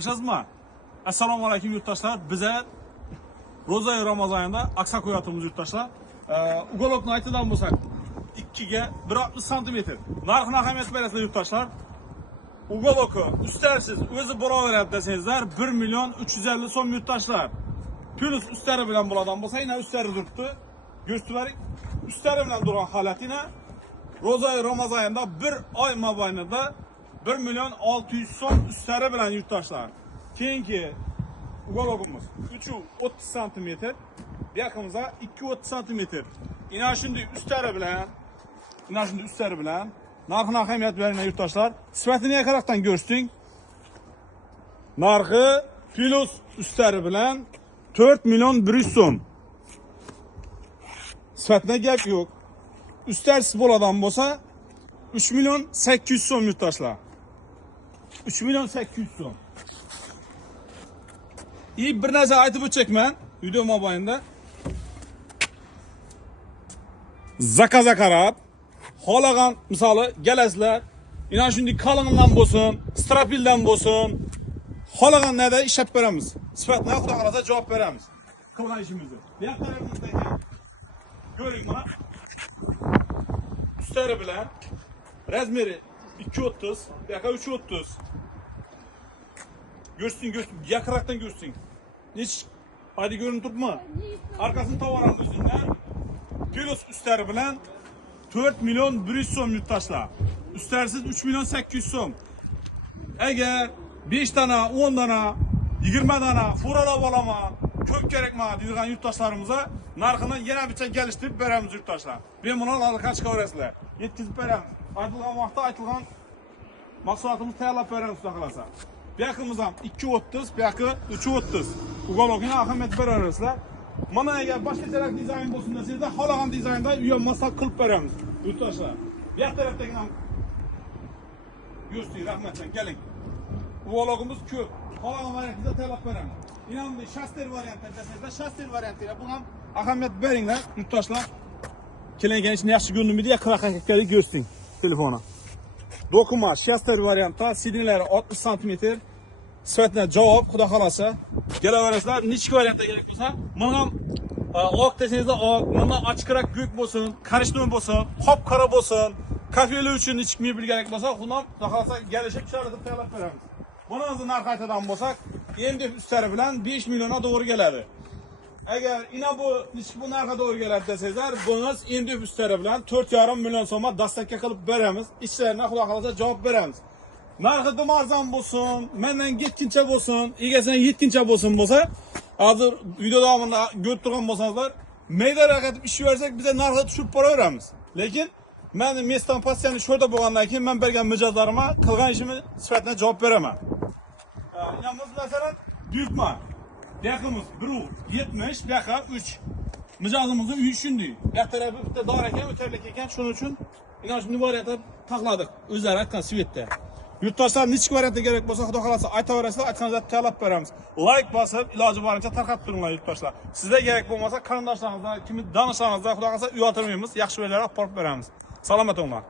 Başlasızmı? Assalomu alaykum yurttaşlar. Bize Ro'za Ramazon ayında aksa koyatımız yurttaşlar. Uголokni aytidan bo'lsak 2 ga 160 cm. Narxini ahamiyat berasizlar yurttaşlar. Uголoki ustarsiz o'zi boraveradi desangizlar 1 million 350 so'm yurttaşlar. Plus ustari bilan bo'ladigan bo'lsa, yana ustari turibdi. Ko'rsatib ustari bilan turgan holatina Ro'za Ramazon ayında bir oy mobaynida 1 million 600 so'm ustari bilan yurttaşlar. Keyingi uголogimiz 330 cm, bu yoqimizda 230 cm. Ina shunday ustari bilan, narxini ahamiyat beringlar yurttaşlar. Sifatini yaqinroqdan ko'rsating. Narxi plus ustari bilan 4 million 100 so'm. Sifatida gap yo'q. Ustarsiz bo'ladigan bo'lsa 3 million 800 so'm yurttaşlar. 3 million 800 so'm. Bir narsa aytib o'tchakman video mobaynida. Zakaza qarab, xohlagan misoli galaslar, ina shunday qalingdan bo'lsin, strapildan bo'lsin, xohlagan narsa ishlab beramiz. Sifatini xudo xolasa javob beramiz. Qilgan ishimizni. Bu yoq tarafimizdagi ko'ring mana. Ustari bilan razmeri 230, bu yoqqa 330. Görsün, yakıraktan görsün. Hiç hadi görün tutma. Arkasını tavaralım üstünden. Plus üstleri bilen 4 milyon 100 so'm yurttaşlar. Üstersiz 3 milyon 800 so'm. Eğer 5 tane, 10 tane, 20 tane furalab olaman, köp gerekme deyilgan yurttaşlarımıza narxını yana bir geliştirip beremiz yurttaşlar. Ben bunu alıka çıkaverasizlar. Yetkizip beremiz. Aytılgan vaqtda aytılgan mahsulatımız tayyorlab beremiz xudo xolasa. Bu yoqimizdan 230, bu yoqi 330. Uголokni ahamiyat berasizlar. Mana agar boshqacharoq dizayn bo'lsin desangizlar, xohlagan dizaynda uylanmasa qilib beramiz. Yurtdoshlar. Bu yoq tarafdagi ham yurting, rahmatdan keling. Uголogimiz ko'p. Xohlagan variantda tayyorlab beramiz. Inamda shaster variantda desangizlar, shaster variantida bu ham ahamiyat beringlar, yurtdoshlar. Kelingan ishni yaxshi ko'rindimi deya qiraqankalik ko'rsing telefona. Dokument, shaster variantda, sidinlari 60 cm. Sifatida javob, xudo xolasa. Kelaverasizlar, nechta variantda kerak bo'lsa, mana ham oq desangizlar, oq, mana ochiqroq ko'k bo'lsin, qarishma bo'lsin, qop qora bo'lsin, kafeli uchun ichki mebel kerak bo'lsa, uni ham xudo xolasa kelishib chiqarib tayyorlab beramiz. Buni o'zi narx aytadigan bo'lsak, endi ustari bilan 5 millionga to'g'ri keladi. Agar ina bu bu narxga to'g'ri keladi desangizlar, bunimiz endi ustari bilan 4,5 million so'mga dastakka qilib beramiz. Ishlarini xudo xolasa javob beramiz. Narxi dim arzon bo'lsin, mendan yetkincha bo'lsin, egasini yetkincha bo'lsin bo'lsa, hozir video davomida ko'rib turgan bo'lsangizlar, maydaroq etib ish bersak, biz narxni tushirib boraveramiz. Lekin meni mesdan passiyani sho'rda bo'lgandan keyin men bergan mijozlarimga qilgan ishimni sifatida javob beraman. Yalnız masalan buyurtma. Bu yoqimiz 1,70, bu yoqqa 3. Mijozimizni uyi shunday. Bu yoq tarafi bitta dor ekan, o'tarlik ekan, shuning uchun ina shunday variantda taqladik. O'zlari aytgan svetda. Yurtdoshlar nechta variantda kerak bo'lsa, xudo xolasa aytaverasizlar, aytganingizda tayyorlab beramiz. Like bosib, iloji boricha tarqatib turinglar yurtdoshlar. Sizga kerak bo'lmasa, qarindoshlaringizga, kimni danishlaringizga xudo xolasa uyaltirmaymiz, yaxshi joylarga olib borib beramiz. Salomat bo'linglar.